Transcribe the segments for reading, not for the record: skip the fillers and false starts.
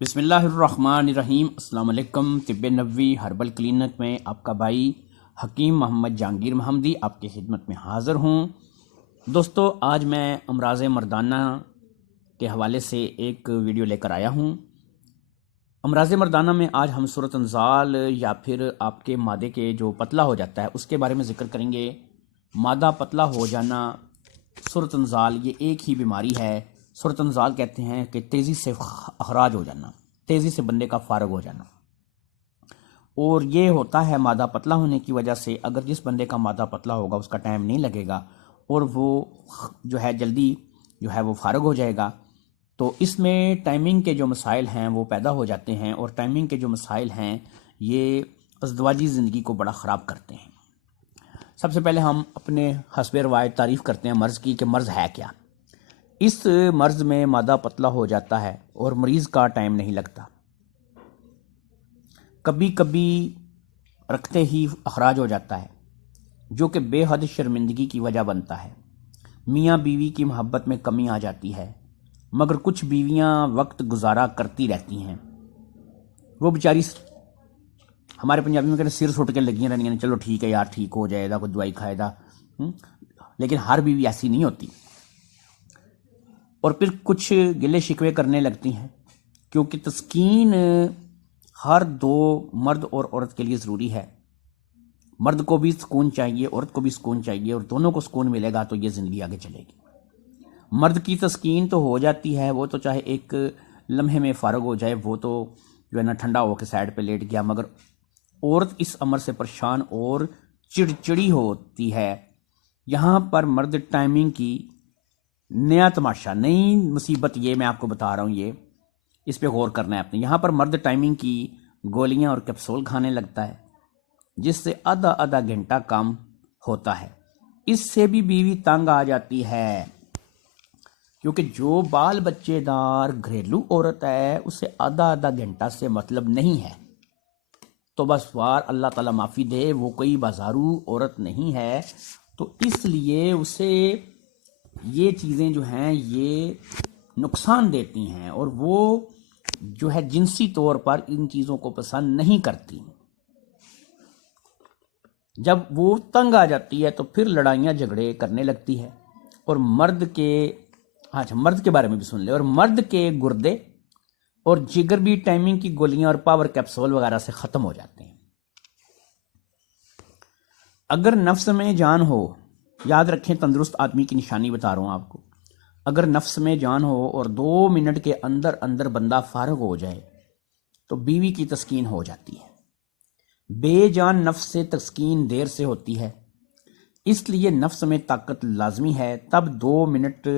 بسم اللہ الرحمن الرحیم۔ السلام علیکم۔ طب نبوی ہربل کلینک میں آپ کا بھائی حکیم محمد جہانگیر محمدی آپ کی خدمت میں حاضر ہوں۔ دوستو، آج میں امراض مردانہ کے حوالے سے ایک ویڈیو لے کر آیا ہوں۔ امراض مردانہ میں آج ہم سورۃ انزال یا پھر آپ کے مادے کے جو پتلا ہو جاتا ہے اس کے بارے میں ذکر کریں گے۔ مادہ پتلا ہو جانا، سورۃ انزال، یہ ایک ہی بیماری ہے۔ سورۃ انزال کہتے ہیں کہ تیزی سے اخراج ہو جانا، تیزی سے بندے کا فارغ ہو جانا، اور یہ ہوتا ہے مادہ پتلا ہونے کی وجہ سے۔ اگر جس بندے کا مادہ پتلا ہوگا اس کا ٹائم نہیں لگے گا اور وہ جو ہے جلدی وہ فارغ ہو جائے گا، تو اس میں ٹائمنگ کے جو مسائل ہیں وہ پیدا ہو جاتے ہیں، اور ٹائمنگ کے جو مسائل ہیں یہ ازدواجی زندگی کو بڑا خراب کرتے ہیں۔ سب سے پہلے ہم اپنے حسب روایت تعریف کرتے ہیں مرض کی، کہ مرض ہے کیا۔ اس مرض میں مادہ پتلا ہو جاتا ہے اور مریض کا ٹائم نہیں لگتا، کبھی کبھی رکھتے ہی اخراج ہو جاتا ہے، جو کہ بے حد شرمندگی کی وجہ بنتا ہے۔ میاں بیوی کی محبت میں کمی آ جاتی ہے، مگر کچھ بیویاں وقت گزارا کرتی رہتی ہیں، وہ بیچاری ہمارے پنجابی میں کہتے ہیں سر سٹ کے لگی رہنی ہیں، چلو ٹھیک ہے یار، ٹھیک ہو جائے گا، کوئی دوائی کھائے گا، لیکن ہر بیوی ایسی نہیں ہوتی، اور پھر کچھ گلے شکوے کرنے لگتی ہیں، کیونکہ تسکین ہر دو مرد اور عورت کے لیے ضروری ہے۔ مرد کو بھی سکون چاہیے، عورت کو بھی سکون چاہیے، اور دونوں کو سکون ملے گا تو یہ زندگی آگے چلے گی۔ مرد کی تسکین تو ہو جاتی ہے، وہ تو چاہے ایک لمحے میں فارغ ہو جائے، وہ تو جو ہے نا ٹھنڈا ہو کے سائڈ پہ لیٹ گیا، مگر عورت اس امر سے پریشان اور چڑچڑی ہوتی ہے۔ یہاں پر مرد ٹائمنگ کی نیا تماشا، نئی مصیبت، یہ میں آپ کو بتا رہا ہوں، یہ اس پہ غور کرنا ہے آپ نے۔ یہاں پر مرد ٹائمنگ کی گولیاں اور کیپسول کھانے لگتا ہے، جس سے آدھا گھنٹہ کام ہوتا ہے۔ اس سے بھی بیوی تنگ آ جاتی ہے، کیونکہ جو بال بچے دار گھریلو عورت ہے اسے آدھا گھنٹہ سے مطلب نہیں ہے، تو بس وار اللہ تعالیٰ معافی دے، وہ کوئی بازارو عورت نہیں ہے، تو اس لیے اسے یہ چیزیں جو ہیں یہ نقصان دیتی ہیں، اور وہ جو ہے جنسی طور پر ان چیزوں کو پسند نہیں کرتی۔ جب وہ تنگ آ جاتی ہے تو پھر لڑائیاں جھگڑے کرنے لگتی ہے، اور مرد کے بارے میں بھی سن لے، اور مرد کے گردے اور جگر بھی ٹائمنگ کی گولیاں اور پاور کیپسول وغیرہ سے ختم ہو جاتے ہیں۔ اگر نفس میں جان ہو، یاد رکھیں تندرست آدمی کی نشانی بتا رہا ہوں آپ کو، اگر نفس میں جان ہو اور 2 منٹ کے اندر بندہ فارغ ہو جائے تو بیوی کی تسکین ہو جاتی ہے۔ بے جان نفس سے تسکین دیر سے ہوتی ہے، اس لیے نفس میں طاقت لازمی ہے، تب 2 منٹ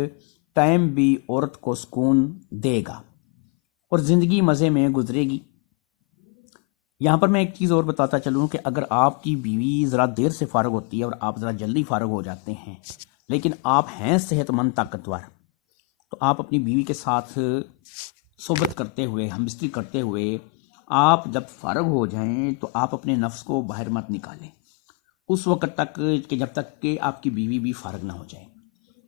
ٹائم بھی عورت کو سکون دے گا اور زندگی مزے میں گزرے گی۔ یہاں پر میں ایک چیز اور بتاتا چلوں کہ اگر آپ کی بیوی ذرا دیر سے فارغ ہوتی ہے اور آپ ذرا جلدی فارغ ہو جاتے ہیں، لیکن آپ ہیں صحت مند طاقتور، تو آپ اپنی بیوی کے ساتھ صحبت کرتے ہوئے، ہم بستری کرتے ہوئے آپ جب فارغ ہو جائیں تو آپ اپنے نفس کو باہر مت نکالیں اس وقت تک کہ جب تک کہ آپ کی بیوی بھی فارغ نہ ہو جائے۔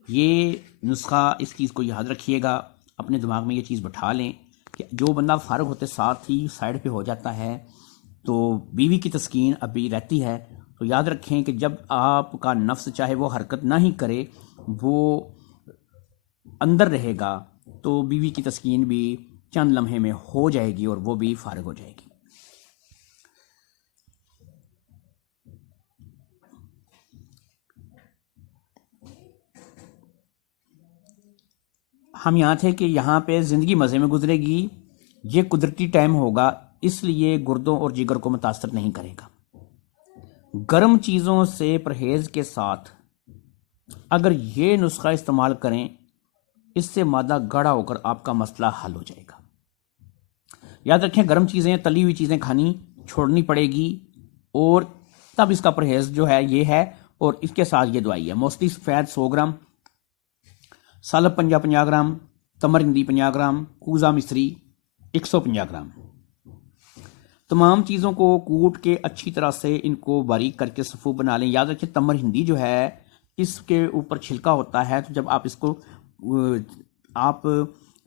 یہ نسخہ، اس چیز کو یاد رکھیے گا، اپنے دماغ میں یہ چیز بٹھا لیں کہ جو بندہ فارغ ہوتے ساتھ ہی سائڈ پہ ہو جاتا ہے تو بیوی کی تسکین ابھی رہتی ہے، تو یاد رکھیں کہ جب آپ کا نفس چاہے وہ حرکت نہ ہی کرے، وہ اندر رہے گا، تو بیوی کی تسکین بھی چند لمحے میں ہو جائے گی اور وہ بھی فارغ ہو جائے گی۔ ہم یہاں تھے کہ یہاں پہ زندگی مزے میں گزرے گی، یہ قدرتی ٹائم ہوگا، اس لیے گردوں اور جگر کو متاثر نہیں کرے گا۔ گرم چیزوں سے پرہیز کے ساتھ اگر یہ نسخہ استعمال کریں، اس سے مادہ گاڑھا ہو کر آپ کا مسئلہ حل ہو جائے گا۔ یاد رکھیں گرم چیزیں، تلی ہوئی چیزیں کھانی چھوڑنی پڑے گی، اور تب اس کا پرہیز جو ہے یہ ہے، اور اس کے ساتھ یہ دوائی ہے۔ موسٹی سفید 100 گرام، سالب 50 گرام، تمر ہندی 50 گرام، کوزہ مصری 150 گرام۔ تمام چیزوں کو کوٹ کے اچھی طرح سے ان کو باریک کر کے صفو بنا لیں۔ یاد رکھیں تمر ہندی جو ہے اس کے اوپر چھلکا ہوتا ہے، تو جب آپ اس کو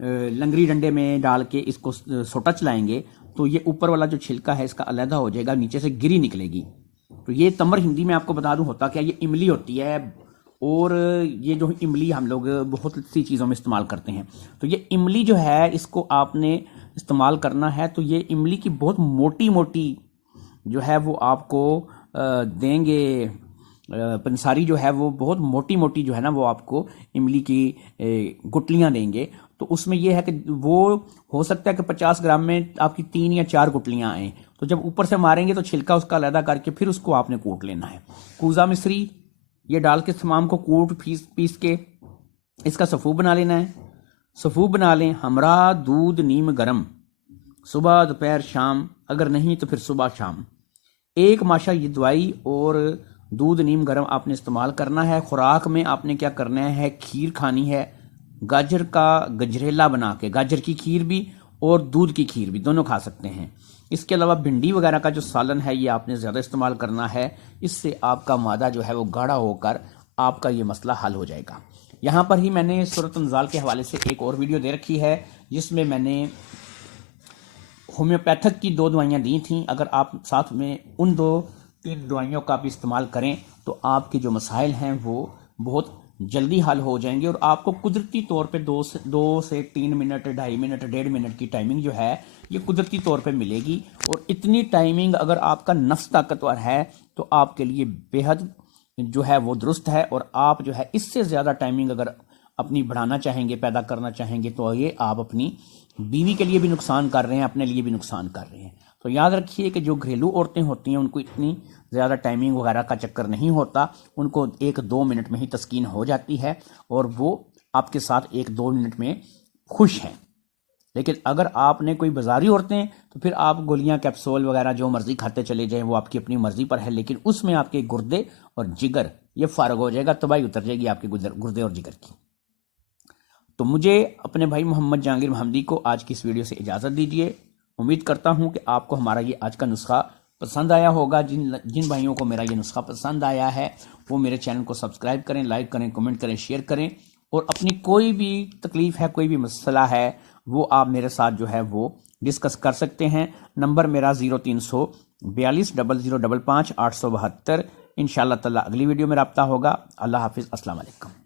لنگری ڈنڈے میں ڈال کے اس کو سوٹا چلائیں گے تو یہ اوپر والا جو چھلکا ہے اس کا علیحدہ ہو جائے گا، نیچے سے گری نکلے گی۔ تو یہ تمر ہندی میں آپ کو بتا دوں ہوتا کیا، یہ املی ہوتی ہے، اور یہ جو املی ہم لوگ بہت سی چیزوں میں استعمال کرتے ہیں۔ تو یہ املی جو ہے اس کو آپ نے استعمال کرنا ہے، تو یہ املی کی بہت موٹی موٹی جو ہے وہ آپ کو دیں گے، پنساری جو ہے وہ بہت موٹی موٹی جو ہے نا وہ آپ کو املی کی گٹلیاں دیں گے۔ تو اس میں یہ ہے کہ وہ ہو سکتا ہے کہ 50 گرام میں آپ کی 3 یا 4 گٹلیاں آئیں، تو جب اوپر سے ماریں گے تو چھلکا اس کا علیحدہ کر کے پھر اس کو آپ نے کوٹ لینا ہے۔ کوزہ مصری یہ ڈال کے تمام کو کوٹ پیس کے اس کا سفو بنا لینا ہے۔ سفو بنا لیں، ہمراہ دودھ نیم گرم، صبح دوپہر شام، اگر نہیں تو پھر صبح شام۔ ایک ماشا یہ دوائی اور دودھ نیم گرم آپ نے استعمال کرنا ہے۔ خوراک میں آپ نے کیا کرنا ہے، کھیر کھانی ہے، گاجر کا گجریلا بنا کے، گاجر کی کھیر بھی اور دودھ کی کھیر بھی دونوں کھا سکتے ہیں۔ اس کے علاوہ بھنڈی وغیرہ کا جو سالن ہے یہ آپ نے زیادہ استعمال کرنا ہے، اس سے آپ کا معدہ جو ہے وہ گاڑھا ہو کر آپ کا یہ مسئلہ حل ہو جائے گا۔ یہاں پر ہی میں نے سورۃ النزال کے حوالے سے ایک اور ویڈیو دے رکھی ہے جس میں میں نے ہومیوپیتھک کی 2 دوائیاں دی تھیں، اگر آپ ساتھ میں ان 2-3 دوائیوں کا بھی استعمال کریں تو آپ کے جو مسائل ہیں وہ بہت جلدی حل ہو جائیں گے، اور آپ کو قدرتی طور پہ 2 سے 3 منٹ، 2.5 منٹ، 1.5 منٹ کی ٹائمنگ جو ہے یہ قدرتی طور پہ ملے گی۔ اور اتنی ٹائمنگ اگر آپ کا نفس طاقتور ہے تو آپ کے لیے بے حد جو ہے وہ درست ہے، اور آپ جو ہے اس سے زیادہ ٹائمنگ اگر اپنی بڑھانا چاہیں گے، پیدا کرنا چاہیں گے تو یہ آپ اپنی بیوی کے لیے بھی نقصان کر رہے ہیں، اپنے لیے بھی نقصان کر رہے ہیں۔ تو یاد رکھیے کہ جو گھریلو عورتیں ہوتی ہیں ان کو اتنی زیادہ ٹائمنگ وغیرہ کا چکر نہیں ہوتا، ان کو 1-2 منٹ میں ہی تسکین ہو جاتی ہے اور وہ آپ کے ساتھ 1-2 منٹ میں خوش ہیں۔ لیکن اگر آپ نے کوئی بازاری عورتیں تو پھر آپ گولیاں کیپسول وغیرہ جو مرضی کھاتے چلے جائیں، وہ آپ کی اپنی مرضی پر ہے، لیکن اس میں آپ کے گردے اور جگر یہ فارغ ہو جائے گا، تباہی اتر جائے گی آپ کے گردے اور جگر کی۔ تو مجھے اپنے بھائی محمد جہانگیر محمدی کو آج کی اس ویڈیو سے اجازت دیجیے۔ امید کرتا ہوں کہ آپ کو ہمارا یہ آج کا نسخہ پسند آیا ہوگا۔ جن بھائیوں کو میرا یہ نسخہ پسند آیا ہے وہ میرے چینل کو سبسکرائب کریں، لائک کریں، کمنٹ کریں، شیئر کریں، اور اپنی کوئی بھی تکلیف ہے، کوئی بھی مسئلہ ہے وہ آپ میرے ساتھ جو ہے وہ ڈسکس کر سکتے ہیں۔ نمبر میرا 0342 0055 872۔ انشاءاللہ تعالی اگلی ویڈیو میں رابطہ ہوگا۔ اللہ حافظ، السلام علیکم۔